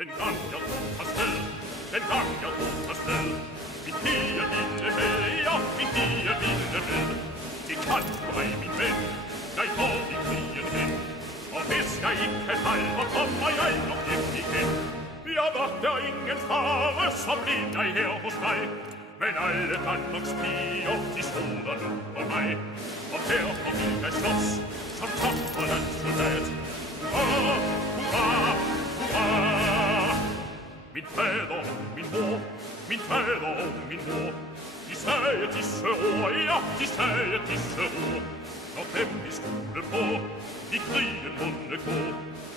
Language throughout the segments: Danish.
Den gang jeg tog afsted, den gang jeg tog afsted, min pige ville med, ja, min pige ville med. Det kan du ej, min ven, jeg går i krigen hen, og hvis jeg ikke kan halve, kommer jeg nok hjem igen. Ja, var der ingen fare, så blev jeg her hos dig, men alle Danmarks piger, de stoler nu på mig, og derfor vil jeg slås, som tapper landsoldat. Hurra, hurra, hurra! Min fader og min mor, min fader og min mor, de sagde disse ord, ja, de sagde disse ord. Når dem vi skulle på, i krigen munde gå,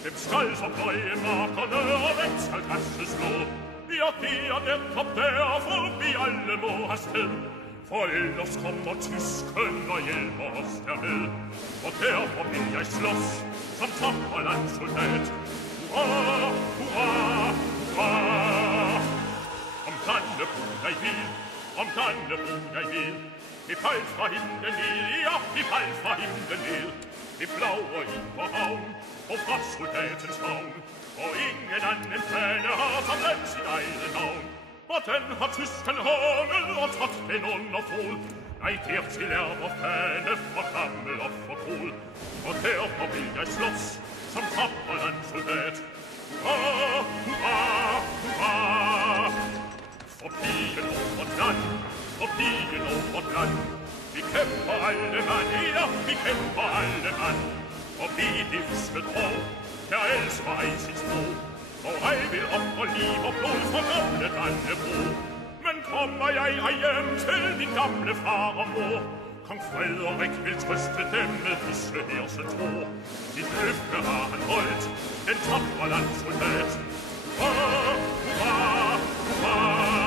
dem skal som pløje markerne, og hvem skal græsset slå? Ja, det er netop derfor, vi alle må have sted, for ellers kommer tysken og hjælper os dermed. Og derfor vil jeg slås, som tapper landsoldat. Hurra, hurra, hurra! Om Dannebrog jeg vil, om Dannebrog jeg vil, det faldt fra himlen ned, ja, det faldt fra himlen ned. Det flagrer i vor havn, og fra soldatens havn, og ingen anden fane har som den sit eget navn. Og den har tysken hånet og tatt den under fod. Nej, dertil er vor fane for gammel og for kod. Og derfor vil jeg slås, som tapper landsoldat. Hurra, hurra, hurra! For pigen og vort land, for pigen og vort land. Vi kæmper alle mand, ja, vi kæmper alle mand. Og vi livsmed år, der elsker ej sit sprog. Og ej vil ofre liv og blod for gamle Dannebrog. Men kommer jeg hjem til min gamle far og mor, Kong Frederik vil trøste dem med disse herse tro. Dit løfte har han holdt, den tapper landsoldat. Hurra, hurra, hurra!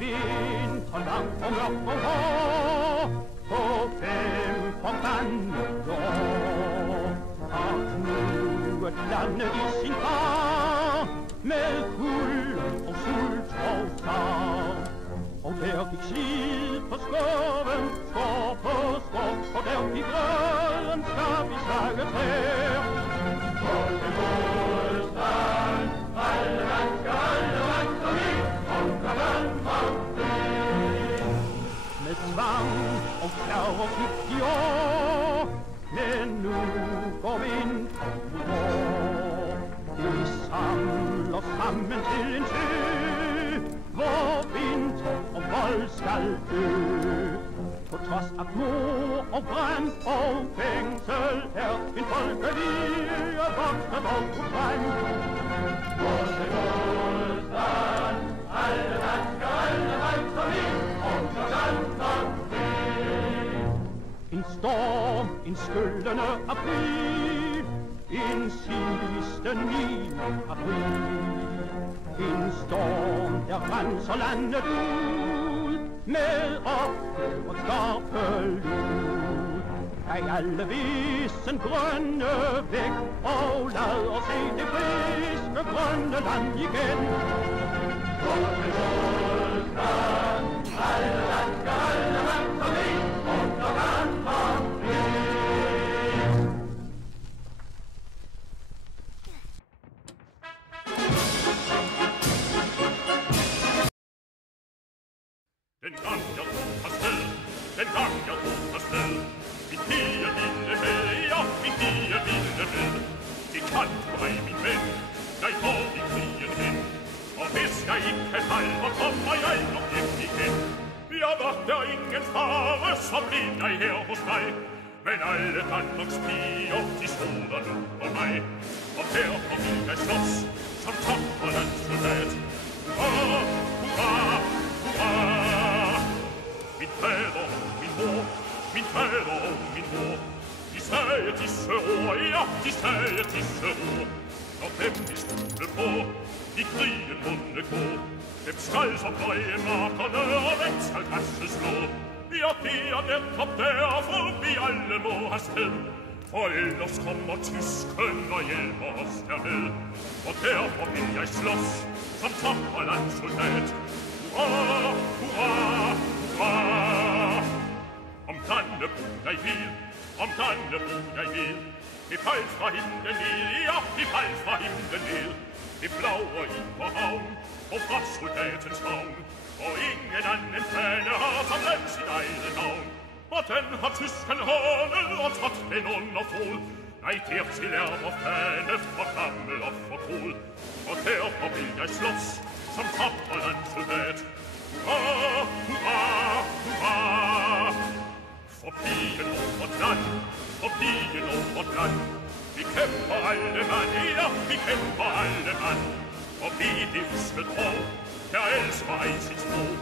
vinterlang og mørk og hård, på 5 forbandede år, har knuget landet i sin far, med kuld og sult og star. Og der gik slid på skoven, skår på skår, og der gik grøden, skal vi slaget her. På til hovedstaden, alle mennesker hit, og Danmark fri. Med tvang og klar og flygt i år, men nu går vinteren vår. De samler sammen til en sø, hvor vinter og vold skal dø. På trods af mord og brand og fængsel er en folkevilje vokset og frem. Hvor til hovedstaden, alle danser hit, og Danmark fri. En storm, en skyldende april, en sidste 9. april. En storm, der renser landet ud, med oprør og skarpe lud. Lad alle vissen grønne væk, og lad os se det friske grønne land igen. Hvor til hovedstaden, alle mennesker hit, og Danmark fri. Den gang jeg tog afsted, den gang jeg tog afsted, min pige ville med, ja, min pige ville med. Det kan mig, min ven, jeg går i krigen hen, og hvis jeg ikke falder, kommer jeg nok hjem igen. Ja, var der ingen fare, så blev jeg her hos dig, men alle Danmarks piger, de stoler nu på mig, og derfor vil jeg slås, som tapper landsoldat. Hurra, hurra, hurra! Min fader og min mor, min fader og min mor, de sagde disse ord, ja, de sagde disse ord. Når dem de stole på, i krigen munde gå, dem skal som nøjemarkerne og hvem skal græsset slå. Ja, det er netop derfor vi alle må have sted, for ellers kommer tysken og hjælper os dermed. Og derfor vil jeg slås som tapper landsoldat. Hurra, hurra, hurra! Om Dannebrog jeg vil, om Dannebrog jeg vil, det faldt fra himlen ned, ja, det faldt fra himlen ned. Det blauer i vor havn, og fra soldatens havn, og ingen anden fane har som den sit eget navn. Og den har tysken hånet og tatt den under fod. Nej, dertil er vor fane for gammel og for god. Og derfor vil jeg slås som tapper landsoldat. Hurra, hurra, hurra! For pigen og vort land, for pigen og vort land. Vi kæmper alle mand, ja, vi kæmper alle mand. Og vi livsmed tro, der elsker ej sit sprog.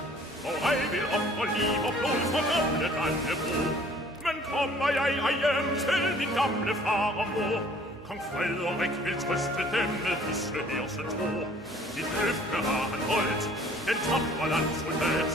Og ej vil ofre liv og blod for gamle Dannebrog. Men kommer jeg ej hjem til min gamle far og mor, Kong Frederik vil trøste dem med disse hersens ord. Dit løfte har han holdt, den tapper landsoldat.